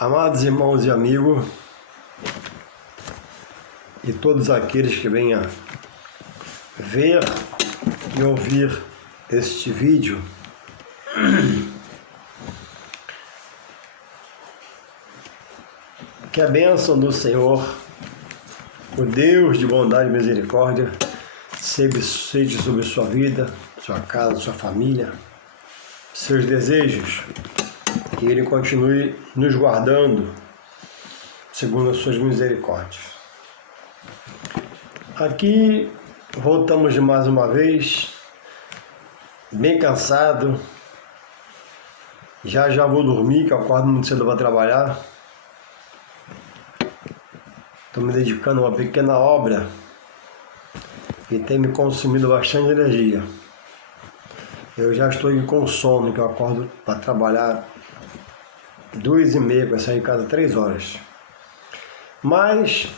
Amados irmãos e amigos, e todos aqueles que venham ver e ouvir este vídeo, que a bênção do Senhor, o Deus de bondade e misericórdia, seja sobre sua vida, sua casa, sua família, seus desejos, que Ele continue nos guardando segundo as suas misericórdias. Aqui voltamos de mais uma vez, bem cansado. Já vou dormir, que eu acordo muito cedo para trabalhar. Estou me dedicando a uma pequena obra que tem me consumido bastante energia. Eu já estou aqui com sono, que eu acordo para trabalhar 2h30, para sair de casa 3 horas. Mas,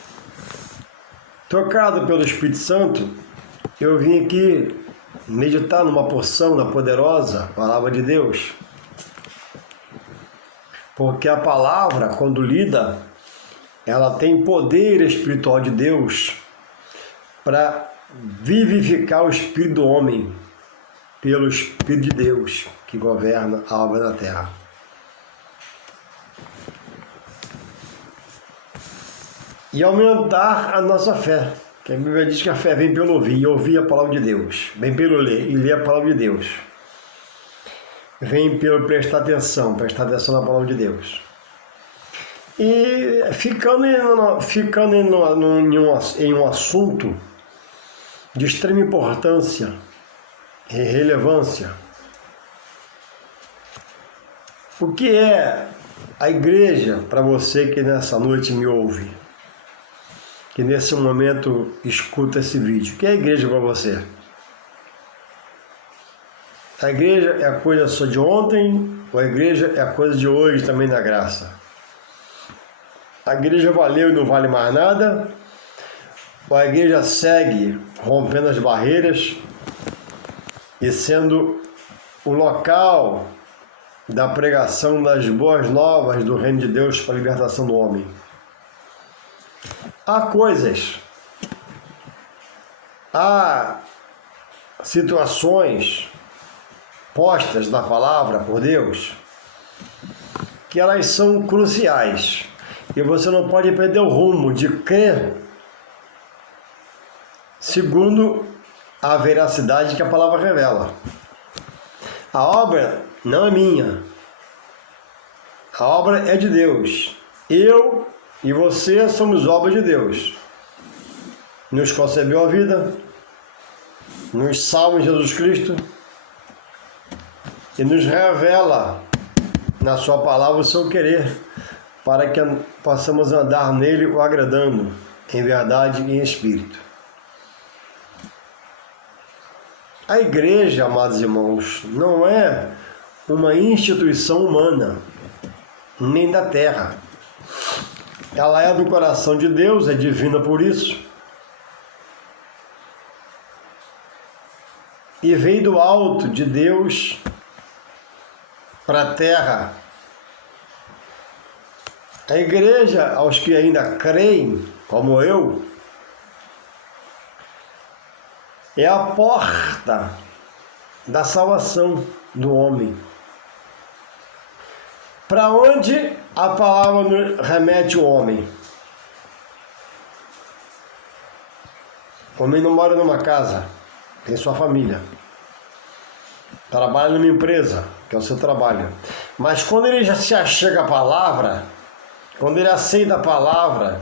tocado pelo Espírito Santo, eu vim aqui meditar numa porção da poderosa Palavra de Deus. Porque a palavra, quando lida, ela tem poder espiritual de Deus para vivificar o espírito do homem pelo Espírito de Deus que governa a obra da terra. E aumentar a nossa fé, que a Bíblia diz que a fé vem pelo ouvir, e ouvir a palavra de Deus, vem pelo ler, e ler a palavra de Deus, vem pelo prestar atenção na palavra de Deus. E ficando em um assunto de extrema importância e relevância, o que é a igreja para você que nessa noite me ouve, que nesse momento escuta esse vídeo? O que é a igreja para você? A igreja é a coisa só de ontem, ou a igreja é a coisa de hoje também da graça? A igreja valeu e não vale mais nada? Ou a igreja segue rompendo as barreiras e sendo o local da pregação das boas novas do reino de Deus para a libertação do homem? Há coisas, há situações postas na palavra por Deus que elas são cruciais e você não pode perder o rumo de crer segundo a veracidade que a palavra revela. A obra não é minha, a obra é de Deus. Eu e você somos obra de Deus. Nos concebeu a vida, nos salva em Jesus Cristo e nos revela na sua palavra o seu querer, para que possamos andar nele o agradando em verdade e em espírito. A igreja, amados irmãos, não é uma instituição humana, nem da terra. Ela é do coração de Deus, é divina por isso. E veio do alto de Deus para a terra. A igreja, aos que ainda creem, como eu, é a porta da salvação do homem. Para onde a palavra remete o homem? O homem não mora numa casa, tem sua família. Trabalha numa empresa, que é o seu trabalho. Mas quando ele já se achega à palavra, quando ele aceita a palavra,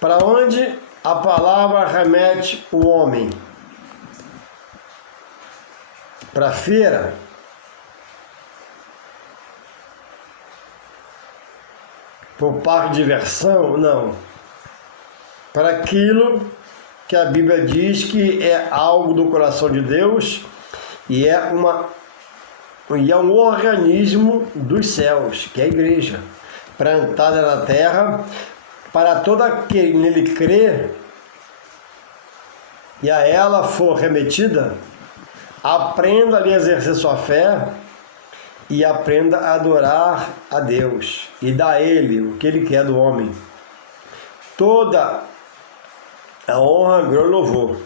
para onde a palavra remete o homem? Para a feira? Para o parque de diversão? Não. Para aquilo que a Bíblia diz que é algo do coração de Deus e é um organismo dos céus, que é a igreja, plantada na terra, para todo aquele nele crer e a ela for remetida, aprenda ali a exercer sua fé e aprenda a adorar a Deus e dar a Ele o que Ele quer do homem. Toda a honra, glória e louvor.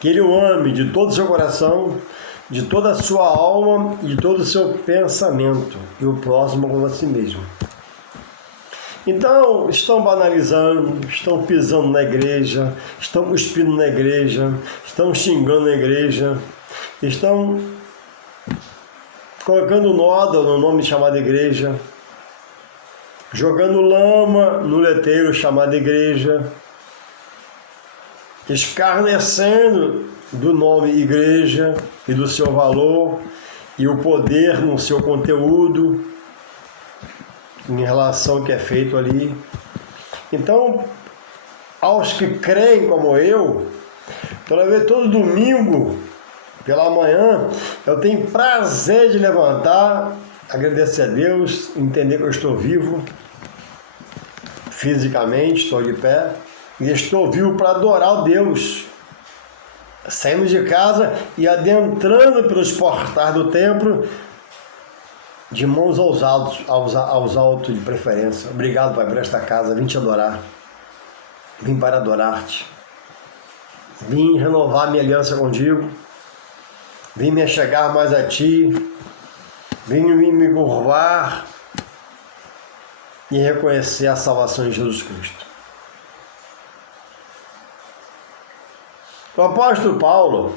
Que Ele o ame de todo o seu coração, de toda a sua alma e de todo o seu pensamento, e o próximo como a si mesmo. Então, estão banalizando, estão pisando na igreja, estão cuspindo na igreja, estão xingando na igreja, estão colocando nódoa no nome chamado igreja, jogando lama no letreiro chamado igreja, escarnecendo do nome igreja e do seu valor e o poder no seu conteúdo em relação ao que é feito ali. Então, aos que creem como eu, toda vez, todo domingo pela manhã, eu tenho prazer de levantar, agradecer a Deus, entender que eu estou vivo fisicamente, estou de pé, e estou vivo para adorar a Deus. Saímos de casa e adentrando pelos portais do templo, de mãos aos altos de preferência. Obrigado, Pai, por esta casa. Vim te adorar. Vim para adorar-te. Vim renovar minha aliança contigo. Vim me achegar mais a ti. Vim me curvar e reconhecer a salvação em Jesus Cristo. O apóstolo Paulo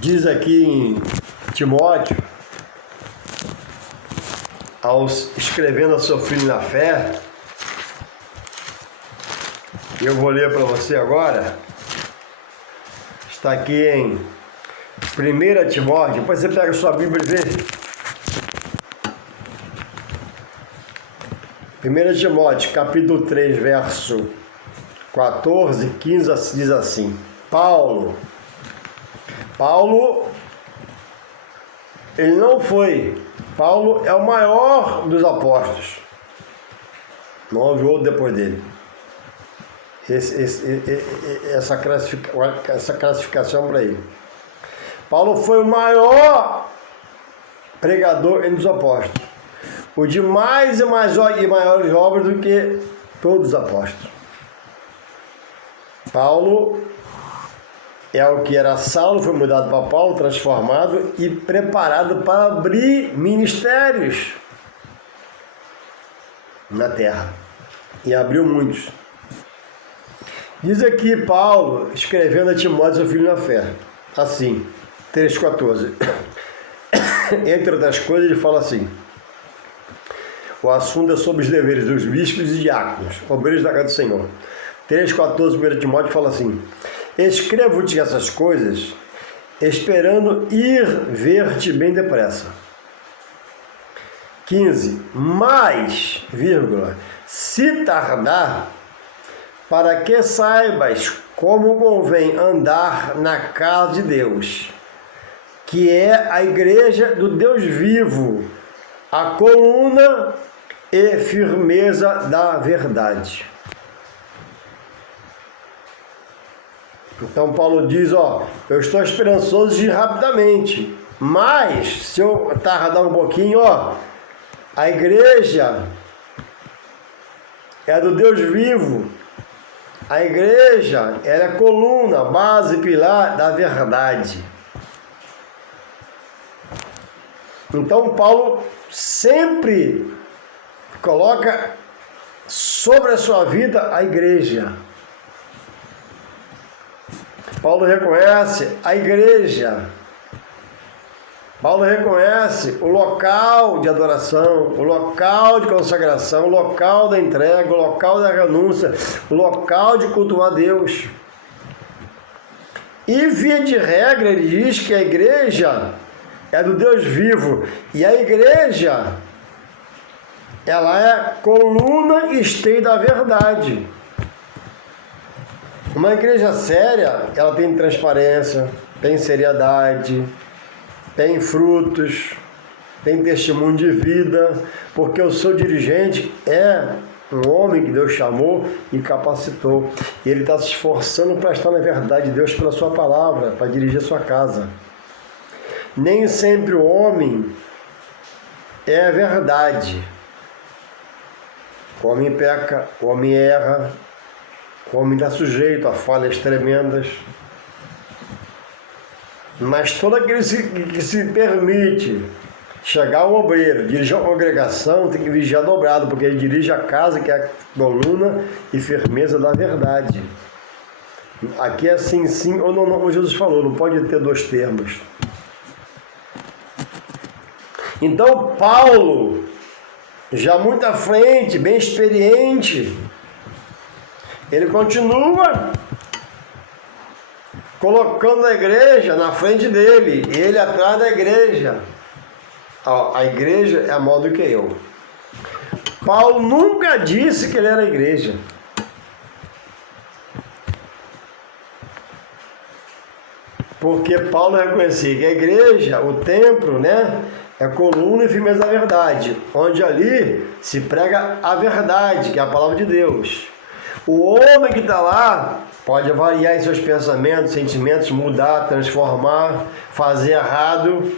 diz aqui em Timóteo, escrevendo a seu filho na fé, e eu vou ler para você agora, está aqui em 1 Timóteo, depois você pega a sua Bíblia e vê. 1 Timóteo, capítulo 3, verso 14, 15, diz assim: Paulo, ele não foi, Paulo é o maior dos apóstolos, não houve outro depois dele. Essa classificação para ele. Paulo foi o maior pregador entre os apóstolos, o de mais e maiores obras do que todos os apóstolos. Paulo é o que era Saulo, foi mudado para Paulo, transformado e preparado para abrir ministérios na terra. E abriu muitos. Diz aqui Paulo, escrevendo a Timóteo, seu filho na fé, assim, 3,14. Entre outras coisas, ele fala assim: o assunto é sobre os deveres dos bispos e diáconos, obreiros da casa do Senhor. 3,14, 1 Timóteo fala assim: escrevo-te essas coisas, esperando ir ver-te bem depressa. 15, mas, se tardar, para que saibas como convém andar na casa de Deus, que é a igreja do Deus vivo, a coluna e firmeza da verdade. Então Paulo diz, eu estou esperançoso de ir rapidamente, mas se eu tardar um pouquinho, a igreja é do Deus vivo, a igreja ela é coluna, base, pilar da verdade. Então Paulo sempre coloca sobre a sua vida a igreja. Paulo reconhece a igreja. Paulo reconhece o local de adoração, o local de consagração, o local da entrega, o local da renúncia, o local de cultuar a Deus. E via de regra ele diz que a igreja é do Deus vivo, e a igreja ela é coluna e esteio da verdade. Uma igreja séria, ela tem transparência, tem seriedade, tem frutos, tem testemunho de vida, porque o seu dirigente é um homem que Deus chamou e capacitou. E ele está se esforçando para estar na verdade de Deus pela sua palavra, para dirigir a sua casa. Nem sempre o homem é a verdade. O homem peca, o homem erra, o homem está sujeito a falhas tremendas. Mas todo aquele que se permite chegar ao obreiro, dirigir a congregação, tem que vigiar dobrado, porque ele dirige a casa, que é a coluna e firmeza da verdade. Aqui é sim, sim ou não, não, como Jesus falou, não pode ter dois termos. Então, Paulo, já muito à frente, bem experiente, ele continua colocando a igreja na frente dele, e ele atrás da igreja. A igreja é a modo que eu. Paulo nunca disse que ele era a igreja. Porque Paulo reconhecia que a igreja, o templo, né, é coluna e firmeza da verdade, onde ali se prega a verdade, que é a palavra de Deus. O homem que está lá pode variar em seus pensamentos, sentimentos, mudar, transformar, fazer errado.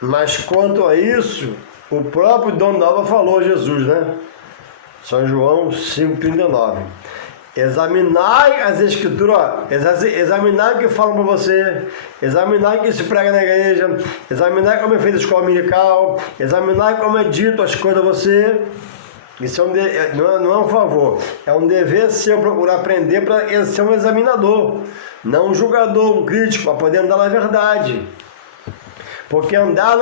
Mas quanto a isso, o próprio dono da obra falou, Jesus, né? São João 5,39. Examinai as escrituras, examinai o que falam para você, examinai o que se prega na igreja, examinai como é feita a escola dominical, examinai como é dito as coisas a você. Isso não é um favor, é um dever seu procurar aprender para ser um examinador, não um julgador, um crítico, para poder andar na verdade. Porque andar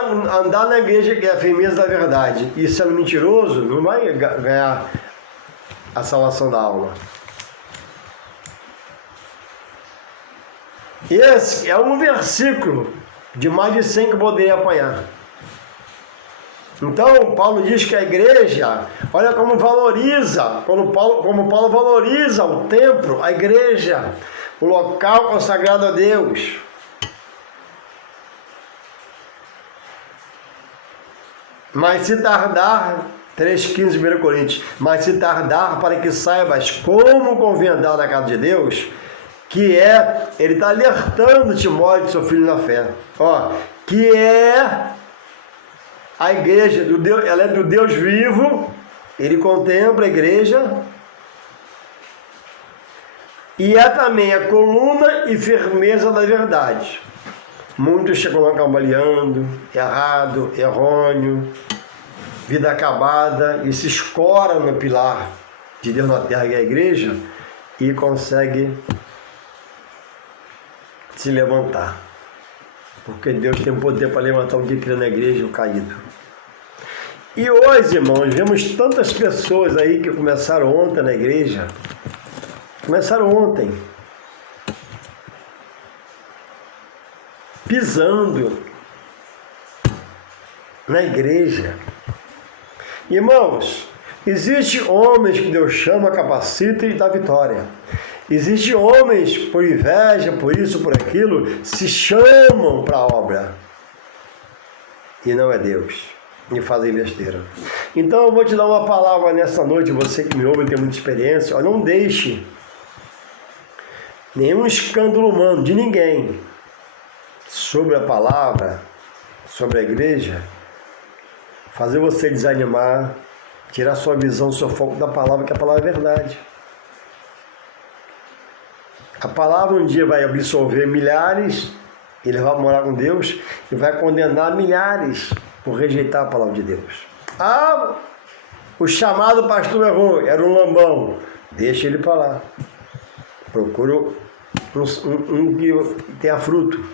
na igreja que é a firmeza da verdade e sendo mentiroso, não vai ganhar a salvação da alma. Esse é um versículo de mais de 100 que eu poderia apanhar. Então, Paulo diz que a igreja, olha como valoriza, como Paulo valoriza o templo, a igreja, o local consagrado a Deus. Mas se tardar, 3,15 1 Coríntios, mas se tardar para que saibas como convém andar na casa de Deus, que é, ele está alertando Timóteo, seu filho na fé, que é a igreja do Deus, ela é do Deus vivo, ele contempla a igreja, e é também a coluna e firmeza da verdade. Muitos chegam lá cambaleando, errado, errôneo, vida acabada, e se escora no pilar de Deus na terra, que é a igreja, e consegue se levantar. Porque Deus tem poder para levantar o que crê na igreja, o caído. E hoje, irmãos, vemos tantas pessoas aí que começaram ontem na igreja, pisando na igreja. Irmãos, existem homens que Deus chama, capacita e dá vitória. Existem homens, por inveja, por isso, por aquilo, se chamam para a obra. E não é Deus. E fazem besteira. Então eu vou te dar uma palavra nessa noite, você que me ouve e tem muita experiência. Não deixe nenhum escândalo humano de ninguém sobre a palavra, sobre a igreja, fazer você desanimar, tirar sua visão, seu foco da palavra, que a palavra é verdade. A palavra um dia vai absolver milhares, ele vai morar com Deus e vai condenar milhares por rejeitar a palavra de Deus. O chamado pastor errou, era um lambão. Deixa ele para lá. Procura um que tenha fruto.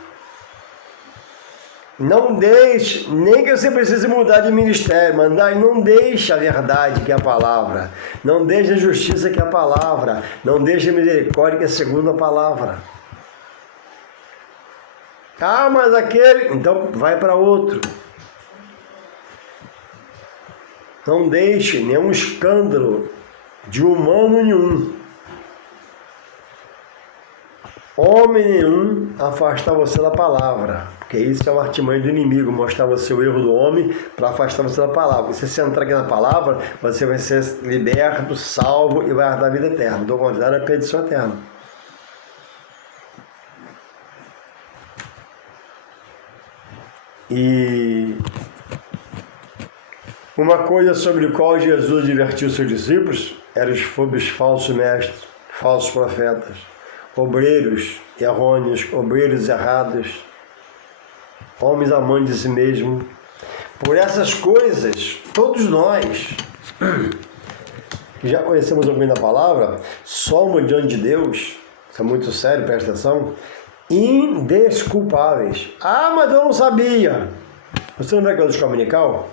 Não deixe, nem que você precise mudar de ministério, mas não deixe a verdade, que é a palavra. Não deixe a justiça, que é a palavra. Não deixe a misericórdia, que é a segunda palavra. Mas aquele... Então vai para outro. Não deixe nenhum escândalo de humano nenhum, homem nenhum, afastar você da palavra. Porque isso é o artimanha do inimigo, mostrar você o erro do homem para afastar você da palavra. Se você entrar aqui na palavra, você vai ser liberto, salvo e vai dar a vida eterna. Do contrário, é perdição eterna. E uma coisa sobre a qual Jesus advertiu seus discípulos era sobre os falsos mestres, falsos profetas, obreiros errôneos, obreiros errados, homens amantes de si mesmo. Por essas coisas, todos nós, que já conhecemos o bem da palavra, somos diante de Deus, isso é muito sério, presta atenção, indesculpáveis. Ah, mas eu não sabia. Você não vê aquela escola dominical?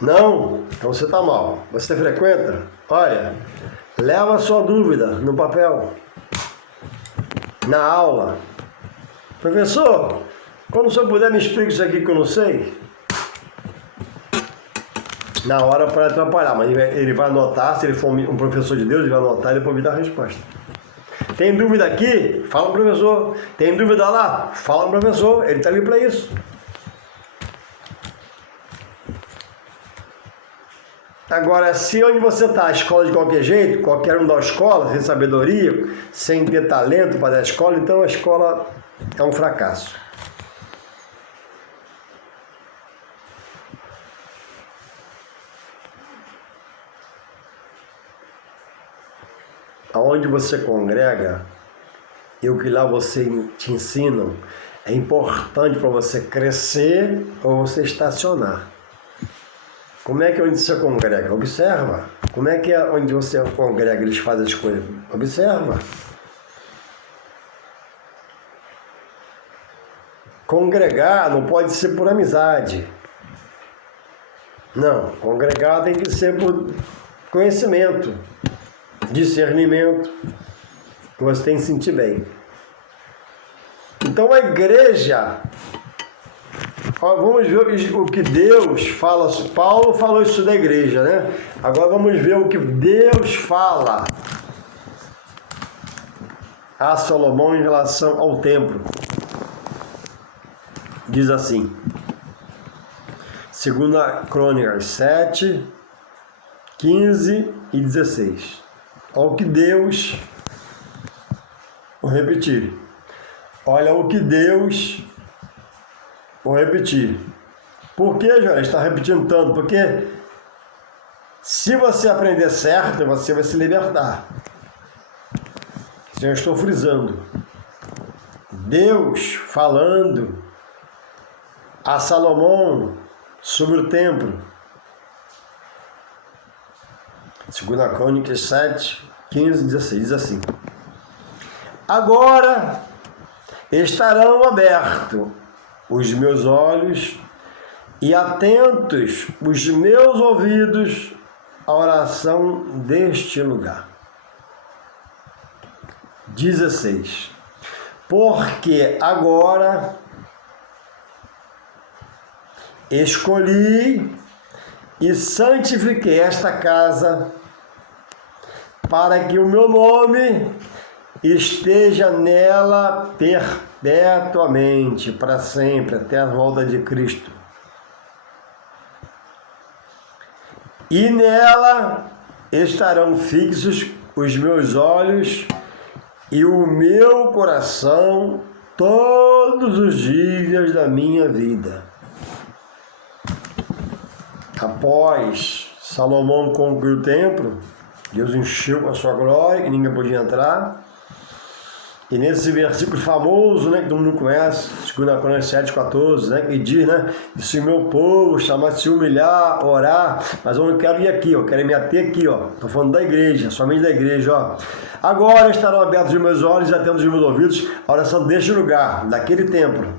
Não, então você está mal. Você frequenta? Olha, leva a sua dúvida no papel, na aula. Professor, quando o senhor puder me explicar isso aqui que eu não sei. Na hora para atrapalhar, mas ele vai anotar, se ele for um professor de Deus, ele vai anotar e depois me dar a resposta. Tem dúvida aqui? Fala pro professor. Tem dúvida lá? Fala pro professor, ele está ali para isso. Agora, se onde você está, a escola de qualquer jeito, qualquer um da escola, sem sabedoria, sem ter talento para dar a escola, então a escola é um fracasso. Aonde você congrega e o que lá você te ensinam é importante para você crescer ou você estacionar. Como é que é onde você congrega? Observa. Como é que é onde você congrega, eles fazem as coisas? Observa. Congregar não pode ser por amizade. Não, congregar tem que ser por conhecimento, discernimento, que você tem que sentir bem. Então a igreja, vamos ver o que Deus fala. Paulo falou isso da igreja, né? Agora vamos ver o que Deus fala a Salomão em relação ao templo. Diz assim, 2 Crônicas 7, 15 e 16. Olha o que Deus, vou repetir, olha o que Deus, vou repetir. Por que, Jorge, está repetindo tanto? Porque se você aprender certo, você vai se libertar. Isso eu estou frisando. Deus falando a Salomão sobre o templo. 2 Crônicas 7, 15 e 16, diz assim: agora estarão abertos os meus olhos e atentos os meus ouvidos à oração deste lugar. 16. Porque agora escolhi e santifiquei esta casa para que o meu nome esteja nela perpetuamente, para sempre, até a volta de Cristo. E nela estarão fixos os meus olhos e o meu coração todos os dias da minha vida. Após Salomão concluir o templo, Deus encheu com a sua glória, que ninguém podia entrar. E nesse versículo famoso, né, que todo mundo conhece, 2 Crônicas 7,14, né, que diz, né, se o meu povo chamar de se humilhar, orar, mas eu não quero ir aqui, eu quero me ater aqui, ó. Estou falando da igreja, somente da igreja, ó. Agora estarão abertos os meus olhos e atentos os meus ouvidos a oração deste lugar, daquele templo.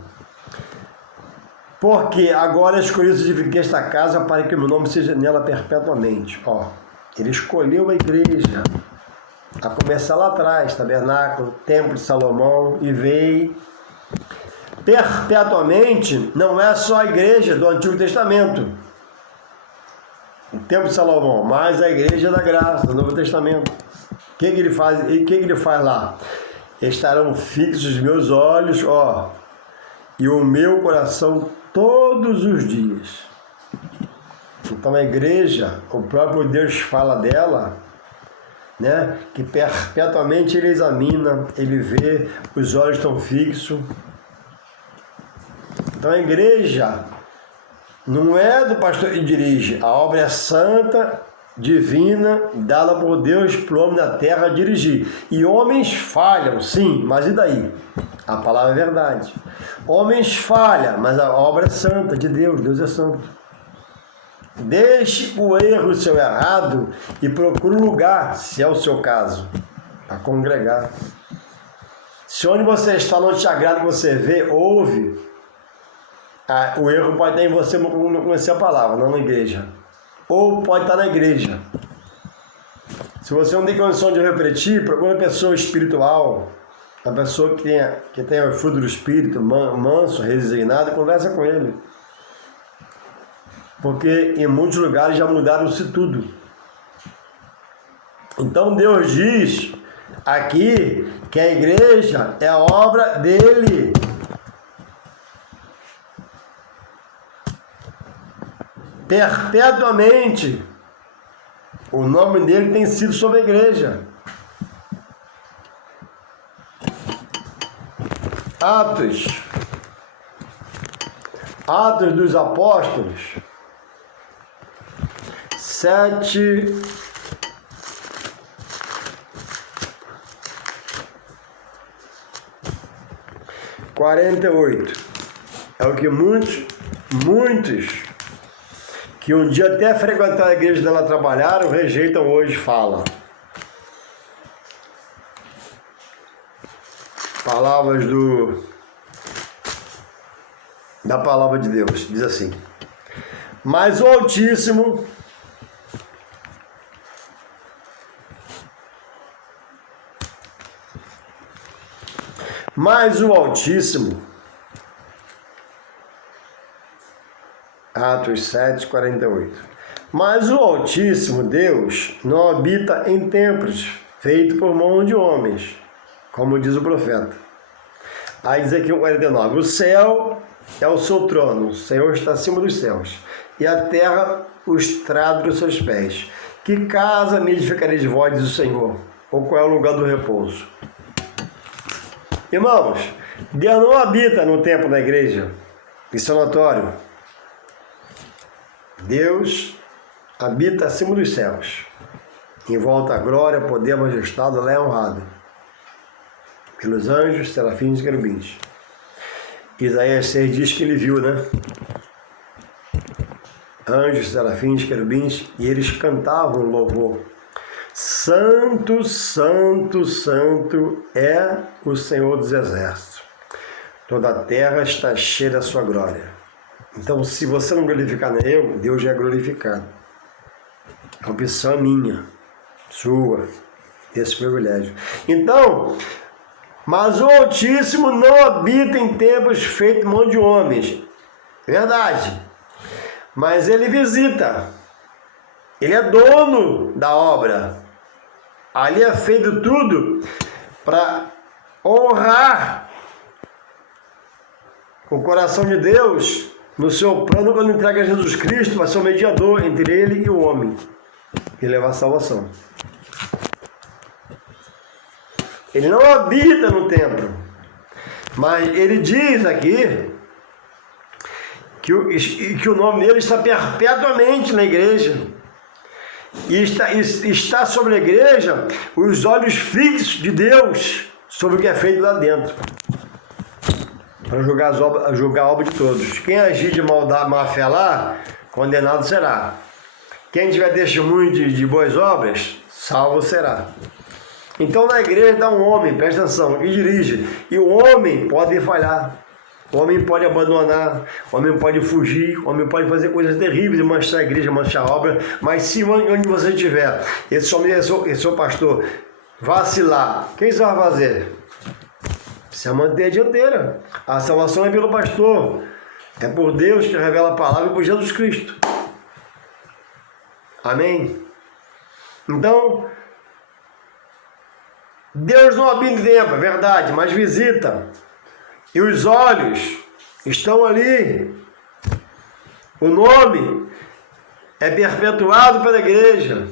Porque agora escolhi santifiquei esta casa para que o meu nome seja nela perpetuamente. Ó, ele escolheu a igreja, a começar lá atrás, tabernáculo, templo de Salomão, e veio perpetuamente. Não é só a igreja do Antigo Testamento, o templo de Salomão, mas a igreja da graça, do Novo Testamento. O que ele faz? O que ele faz lá? Estarão fixos os meus olhos, ó, e o meu coração todos os dias. Então a igreja, o próprio Deus fala dela, né, que perpetuamente ele examina, ele vê, os olhos estão fixos. Então a igreja não é do pastor que dirige, a obra é santa, divina, dada por Deus para o homem da terra dirigir. E homens falham, sim, mas e daí? A palavra é verdade. Homens falham, mas a obra é santa de Deus, Deus é santo. Deixe o erro, o seu errado, e procure um lugar, se é o seu caso, a congregar. Se onde você está não te agrada, você vê, ouve, o erro pode estar em você não conhecer a palavra, não na igreja. Ou pode estar na igreja. Se você não tem condição de refletir, procure uma pessoa espiritual, uma pessoa que tenha o fruto do Espírito, manso, resignado, e conversa com ele. Porque em muitos lugares já mudaram-se tudo. Então Deus diz aqui que a igreja é a obra dele. Perpetuamente, o nome dele tem sido sobre a igreja. Atos dos Apóstolos 7, 48. É o que muitos que um dia até frequentaram a igreja dela trabalharam, rejeitam hoje, fala. Palavras da palavra de Deus, diz assim: mas o Altíssimo Atos 7, 48. Mas o Altíssimo Deus não habita em templos feitos por mão de homens, como diz o profeta. Aí diz aqui o 49, o céu é o seu trono, o Senhor está acima dos céus, e a terra o estrado dos seus pés. Que casa me edificareis vós, diz o Senhor, ou qual é o lugar do repouso? Irmãos, Deus não habita no templo da igreja, isso é notório. Deus habita acima dos céus, em volta a glória, poder, majestade, ela é honrada pelos anjos, serafins e querubins. Isaías 6 diz que ele viu, né? Anjos, serafins, querubins, e eles cantavam louvor. Santo, santo, santo é o Senhor dos exércitos. Toda a terra está cheia da sua glória. Então, se você não glorificar eu, Deus já é glorificado. A opção é minha, sua, esse privilégio. Então, mas o Altíssimo não habita em templos feitos por mão de homens. Verdade. Mas ele visita. Ele é dono da obra. Ali é feito tudo para honrar o coração de Deus no seu plano, quando entrega a Jesus Cristo, vai ser o mediador entre ele e o homem e levar a salvação. Ele não habita no templo, mas ele diz aqui que o nome dele está perpetuamente na igreja. E está sobre a igreja os olhos fixos de Deus sobre o que é feito lá dentro, para julgar a obra de todos. Quem agir de maldade, má fé lá, condenado será. Quem tiver testemunho de boas obras, salvo será. Então na igreja está um homem, presta atenção, que dirige. E o homem pode falhar. O homem pode abandonar, o homem pode fugir, o homem pode fazer coisas terríveis, manchar a igreja, manchar a obra, mas se onde você estiver, esse seu pastor vacilar, quem você vai fazer? Precisa manter a dianteira. A salvação é pelo pastor, é por Deus que revela a palavra e por Jesus Cristo. Amém? Então, Deus não habita em templo, é verdade, mas visita. E os olhos estão ali. O nome é perpetuado pela igreja.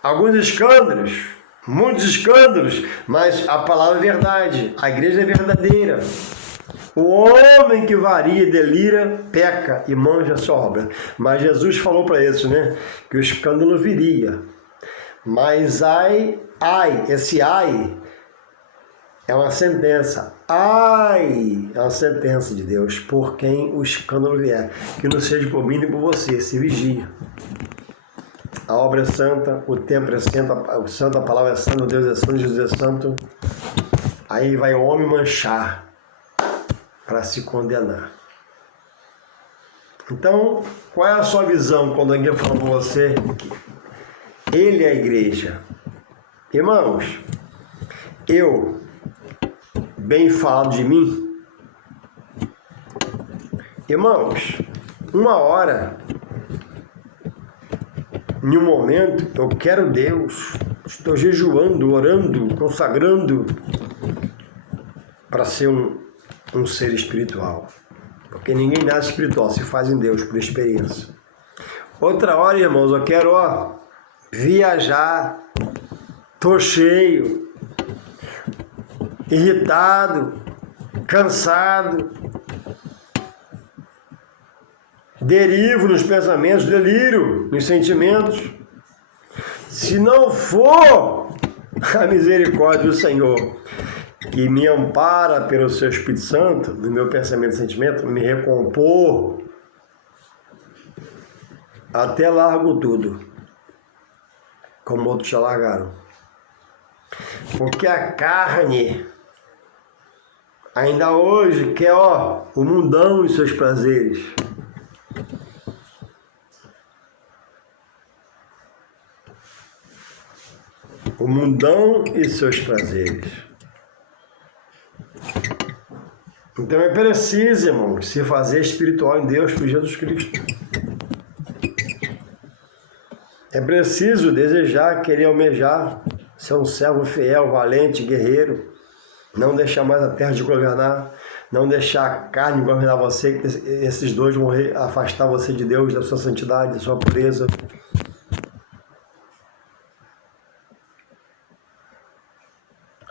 Alguns escândalos, muitos escândalos, mas a palavra é verdade. A igreja é verdadeira. O homem que varia e delira, peca e manja sua obra. Mas Jesus falou para eles, né? Que o escândalo viria. Mas esse ai é uma sentença. Ai, é uma sentença de Deus por quem o escândalo vier. Que não seja por mim nem por você, se vigia. A obra é santa, o templo é santo, a palavra é santa, Deus é santo, Jesus é santo. Aí vai o homem manchar para se condenar. Então, qual é a sua visão quando alguém fala para você que ele é a igreja? Irmãos, eu, bem falado de mim, irmãos, uma hora, em um momento, eu quero Deus, estou jejuando, orando, consagrando para ser um ser espiritual. Porque ninguém nasce espiritual, se faz em Deus por experiência. Outra hora, irmãos, eu quero viajar, tô cheio, irritado, cansado, derivo nos pensamentos, delírio nos sentimentos. Se não for a misericórdia do Senhor, que me ampara pelo seu Espírito Santo, no meu pensamento e sentimento, me recompor, até largo tudo, como outros já largaram. Porque a carne ainda hoje quer o mundão e seus prazeres. O mundão e seus prazeres. Então é preciso, irmãos, se fazer espiritual em Deus por Jesus Cristo. É preciso desejar, querer almejar, ser um servo fiel, valente, guerreiro, não deixar mais a terra de governar, não deixar a carne governar você, que esses dois vão afastar você de Deus, da sua santidade, da sua pureza.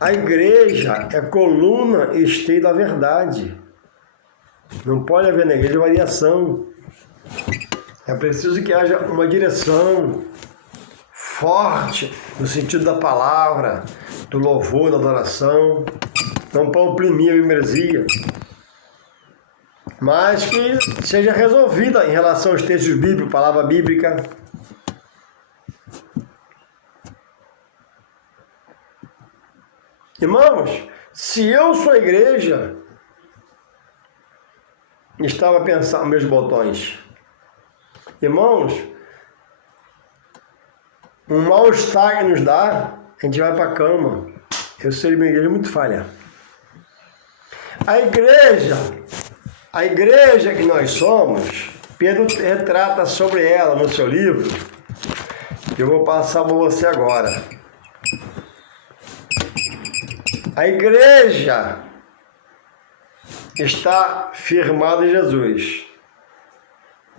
A igreja é coluna e esteio da verdade. Não pode haver na igreja variação. É preciso que haja uma direção forte no sentido da palavra, do louvor, da adoração, não para oprimir a membresia, mas que seja resolvida em relação aos textos bíblicos, palavra bíblica. Irmãos, se eu sou a igreja, estava pensando meus botões. Irmãos, um mal-estar que nos dá, a gente vai para a cama. Eu seria uma igreja muito falha. A igreja que nós somos, Pedro retrata sobre ela no seu livro, que eu vou passar para você agora. A igreja está firmada em Jesus.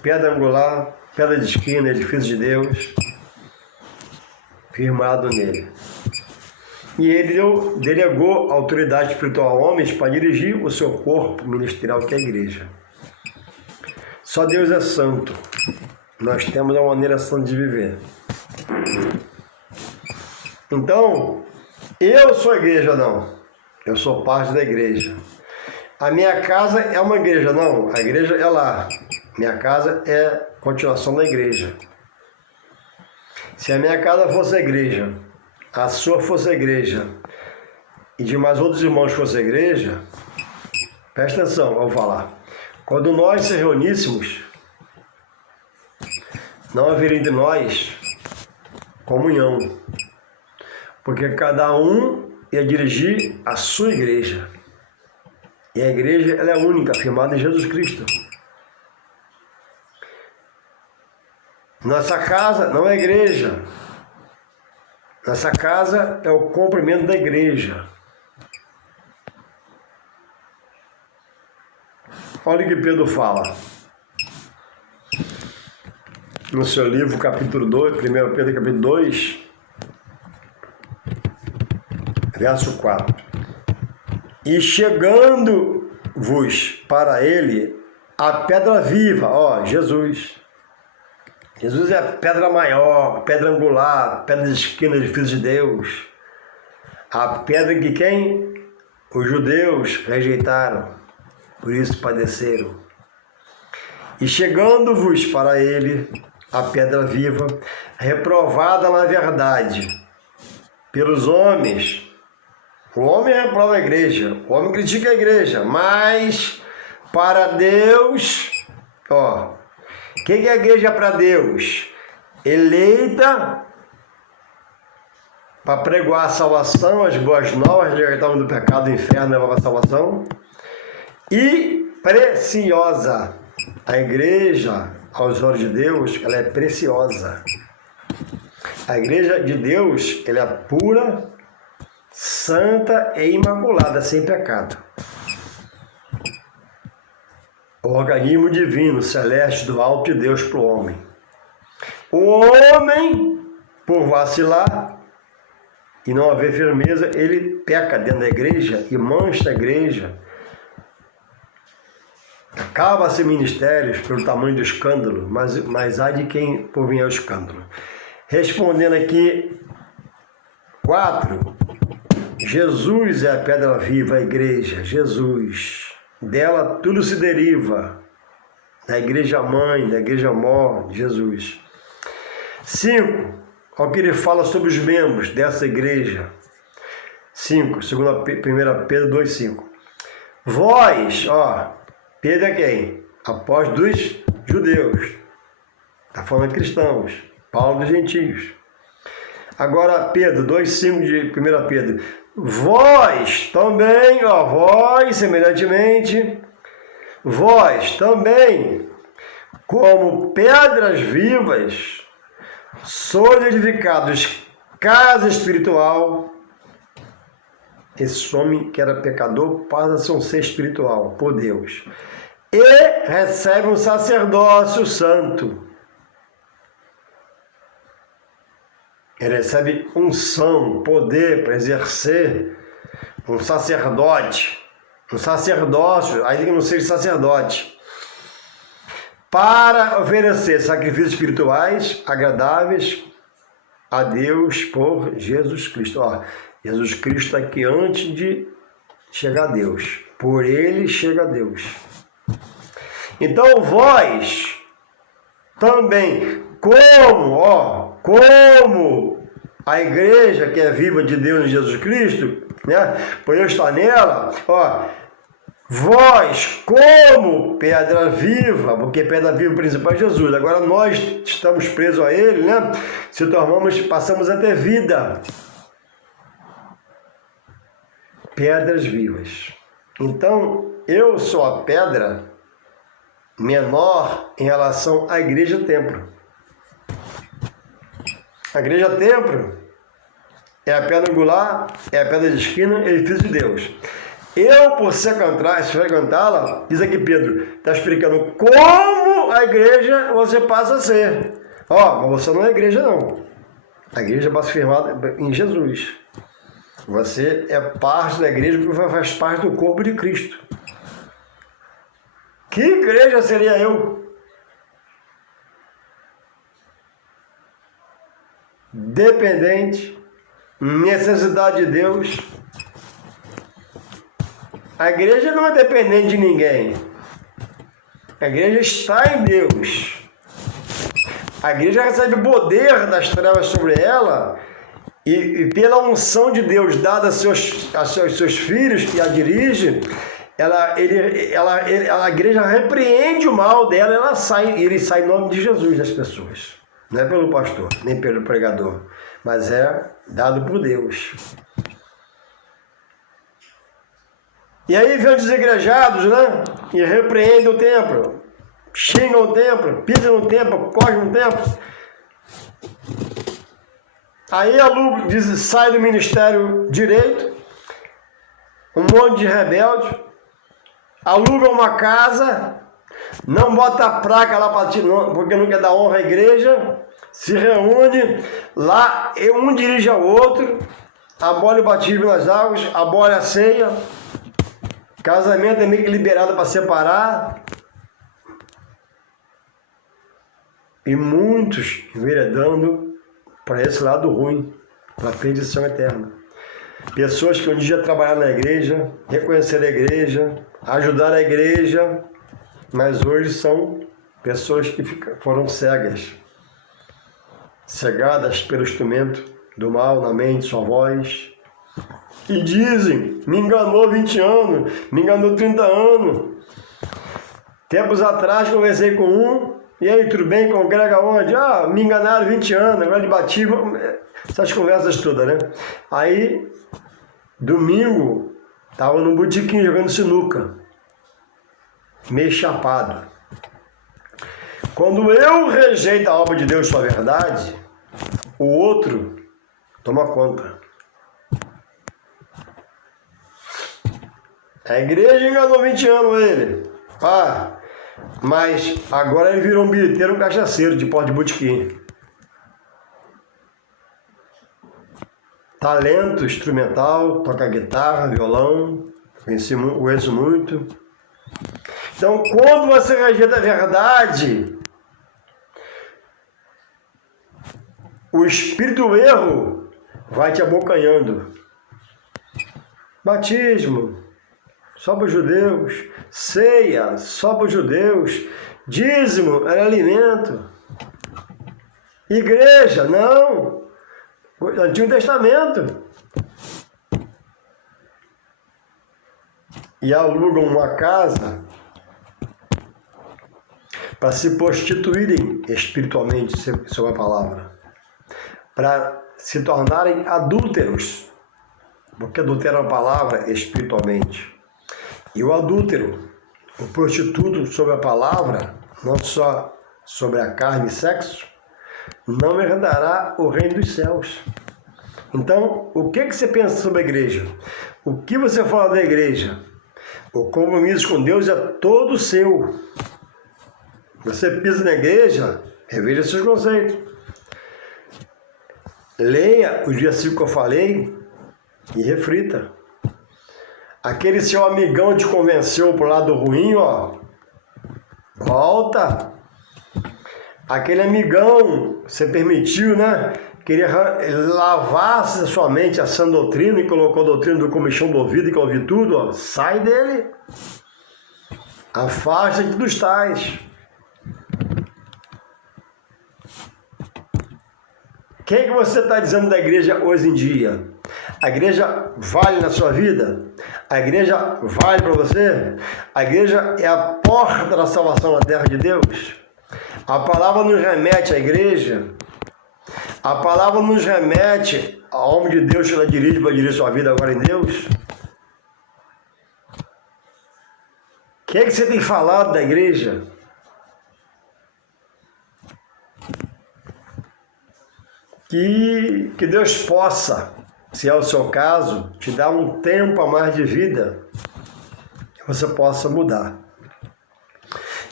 Pedra angular, pedra de esquina, edifício de Deus, firmado nele. E ele delegou autoridade espiritual a homens para dirigir o seu corpo ministerial, que é a igreja. Só Deus é santo. Nós temos uma maneira santa de viver. Então, eu sou a igreja, não. Eu sou parte da igreja. A minha casa é uma igreja, não. A igreja é lá. Minha casa é continuação da igreja. Se a minha casa fosse a igreja, a sua fosse a igreja, e de mais outros irmãos fosse a igreja, presta atenção, eu vou falar. Quando nós se reuníssemos, não haveria de nós comunhão, porque cada um ia dirigir a sua igreja. E a igreja ela é única, firmada em Jesus Cristo. Nossa casa não é igreja. Nossa casa é o cumprimento da igreja. Olha o que Pedro fala. No seu livro, capítulo 2, 1 Pedro, capítulo 2, verso 4. E chegando para ele a pedra viva, ó, Jesus. Jesus é a pedra maior, pedra angular, pedra de esquina, edifício de Deus. A pedra que quem? Os judeus rejeitaram, por isso padeceram. E chegando-vos para ele a pedra viva, reprovada na verdade pelos homens. O homem reprova a igreja, o homem critica a igreja, mas para Deus, ó, o que é a igreja para Deus? Eleita para pregoar a salvação, as boas novas, libertar do pecado, do inferno, levar para a salvação, e preciosa. A igreja, aos olhos de Deus, ela é preciosa. A igreja de Deus, ela é pura, santa e imaculada, sem pecado. O organismo divino, celeste, do alto de Deus para o homem. O homem, por vacilar e não haver firmeza, ele peca dentro da igreja e mancha a igreja. Acaba-se ministérios pelo tamanho do escândalo, mas há de quem por vir ao escândalo. Respondendo aqui, 4. Jesus é a pedra viva, a igreja, Jesus. Dela tudo se deriva, da igreja mãe, da igreja mor, Jesus. 5. Ao que ele fala sobre os membros dessa igreja. 5. 1 Pedro 2,5. Vós, ó, Pedro é quem? Apóstolo dos judeus. Está falando de cristãos. Paulo dos gentios. Agora Pedro 2,5 de 1 Pedro. Vós também, ó, vós semelhantemente, vós também, como pedras vivas, sois edificados casa espiritual. Esse homem que era pecador passa a ser um ser espiritual por Deus. E recebe um sacerdócio santo. Ele recebe unção, poder para exercer um sacerdote, um sacerdócio, ainda que não seja sacerdote, para oferecer sacrifícios espirituais agradáveis a Deus por Jesus Cristo. Ó, Jesus Cristo está aqui antes de chegar a Deus. Por ele chega a Deus. Então vós também, como a igreja que é viva de Deus em Jesus Cristo, né? Por eu estar nela, ó, vós como pedra viva, porque pedra viva principal é Jesus. Agora nós estamos presos a ele, né? Se tornamos, passamos a ter vida. Pedras vivas. Então, eu sou a pedra menor em relação à igreja-templo. A igreja-templo é a pedra angular, é a pedra de esquina, é o edifício de Deus. Eu, por frequentá-la, diz aqui Pedro, está explicando como a igreja você passa a ser. Ó, mas você não é igreja não. A igreja vai se firmar em Jesus. Você é parte da igreja porque faz parte do corpo de Cristo. Que igreja seria eu? Dependente, necessidade de Deus. A igreja não é dependente de ninguém. A igreja está em Deus. A igreja recebe poder das trevas sobre ela e pela unção de Deus dada a seus filhos que a dirige, a igreja repreende o mal dela, ele sai em nome de Jesus das pessoas. Não é pelo pastor, nem pelo pregador, mas é dado por Deus. E aí vem os desigrejados, né? E repreendem o templo, xingam o templo, pisam no templo, correm no templo. Aí sai do ministério direito, um monte de rebeldes, aluga uma casa, não bota a placa lá para ti, porque não quer dar honra à igreja, se reúne, lá um dirige ao outro, abole o batismo nas águas, abole a ceia, Casamento é meio que liberado para separar. E muitos enveredando para esse lado ruim, para a perdição eterna. Pessoas que um dia trabalharam na igreja, reconheceram a igreja, ajudaram a igreja, mas hoje são pessoas que foram cegas, cegadas pelo instrumento do mal na mente, sua voz, e dizem, me enganou 20 anos, me enganou 30 anos. Tempos atrás conversei com um, e aí, tudo bem? Congrega onde? Ah, me enganaram 20 anos, agora de batismo, essas conversas todas, né? Aí, domingo, tava no botequim jogando sinuca, meio chapado. Quando eu rejeito a obra de Deus, sua verdade, o outro toma conta. A igreja enganou 20 anos ele. Ah, mas agora ele virou um bilheteiro, um cachaceiro de porta de botequim. Talento instrumental, toca guitarra, violão, conheço muito. Então, quando você rejeita a verdade, o espírito do erro vai te abocanhando. Batismo, só para os judeus. Ceia, só para os judeus. Dízimo, era alimento. Igreja, não. Antigo Testamento. E alugam uma casa para se prostituírem espiritualmente, sobre a palavra. Para se tornarem adúlteros. Porque adultera a palavra espiritualmente. E o adúltero, o prostituto sobre a palavra, não só sobre a carne e sexo, não herdará o reino dos céus. Então, o que você pensa sobre a igreja? O que você fala da igreja? O compromisso com Deus é todo seu. Você pisa na igreja, reveja seus conceitos. Leia os versículos que eu falei e reflita. Aquele seu amigão te convenceu pro lado ruim, ó. Volta. Aquele amigão, você permitiu, né? Queria lavar a sua mente a sã doutrina e colocou a doutrina do comichão do ouvido e que ouvi tudo, ó. Sai dele. Afasta-te dos tais. O que você está dizendo da igreja hoje em dia? A igreja vale na sua vida? A igreja vale para você? A igreja é a porta da salvação na terra de Deus? A palavra nos remete à igreja? A palavra nos remete ao homem de Deus que ela dirige para dirigir sua vida agora em Deus? O que você tem falado da igreja? Que Deus possa, se é o seu caso, te dar um tempo a mais de vida, que você possa mudar.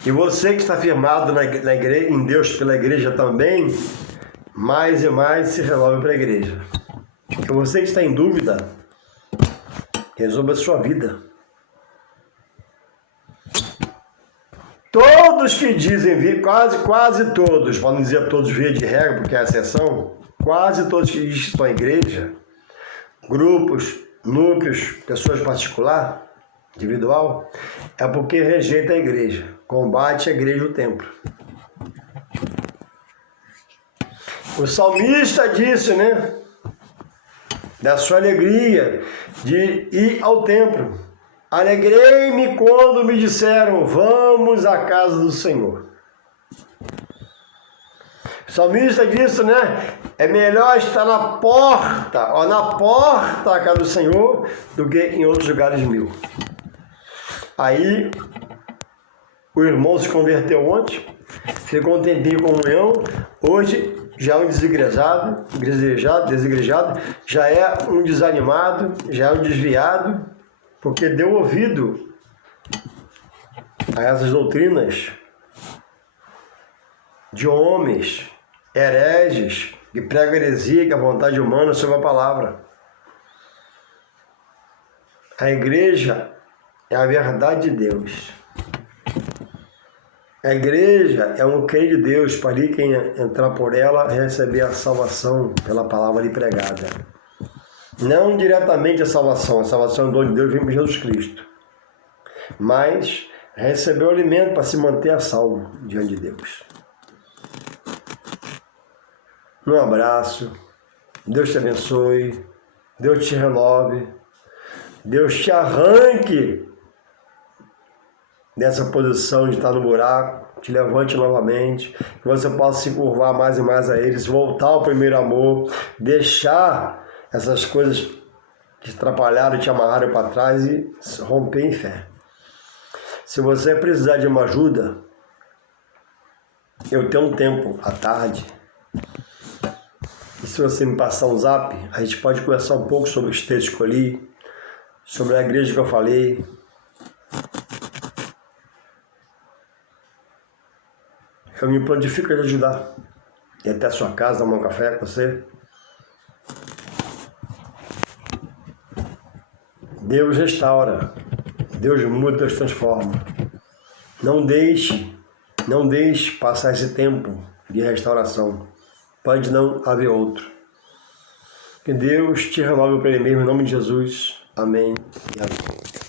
E você que está firmado na igreja, em Deus pela igreja também, mais e mais se renove para a igreja. E você que está em dúvida, resolva a sua vida. Todos que dizem, quase todos, para não dizer todos via de regra, porque é a exceção, quase todos que dizem que estão em igreja, grupos, núcleos, pessoas particulares, individual, é porque rejeita a igreja, combate a igreja e o templo. O salmista disse, né, da sua alegria de ir ao templo. Alegrei-me quando me disseram, vamos à casa do Senhor. O salmista disse, né, é melhor estar na porta da casa do Senhor, do que em outros lugares mil. Aí, o irmão se converteu ontem, ficou um tempinho em comunhão, hoje já é um desigrejado, já é um desanimado, já é um desviado, porque deu ouvido a essas doutrinas de homens, hereges, que pregam heresia, que é a vontade humana sobre a palavra. A igreja é a verdade de Deus. A igreja é um querer de Deus para ali quem entrar por ela receber a salvação pela palavra ali pregada. Não diretamente a salvação é o dom de Deus, vem por Jesus Cristo. Mas receber o alimento para se manter a salvo diante de Deus. Um abraço, Deus te abençoe, Deus te renove, Deus te arranque dessa posição de estar no buraco, te levante novamente, que você possa se curvar mais e mais a eles, voltar ao primeiro amor, deixar essas coisas que te atrapalharam, te amarraram para trás e romper em fé. Se você precisar de uma ajuda, eu tenho um tempo à tarde, e se você me passar um zap, a gente pode conversar um pouco sobre os textos que eu li, sobre a igreja que eu falei. Eu me prontifico de ajudar. Ir até a sua casa, tomar um café com você. Deus restaura. Deus muda, Deus transforma. Não deixe passar esse tempo de restauração. Pode não haver outro. Que Deus te renove para Ele mesmo, em nome de Jesus. Amém e amém.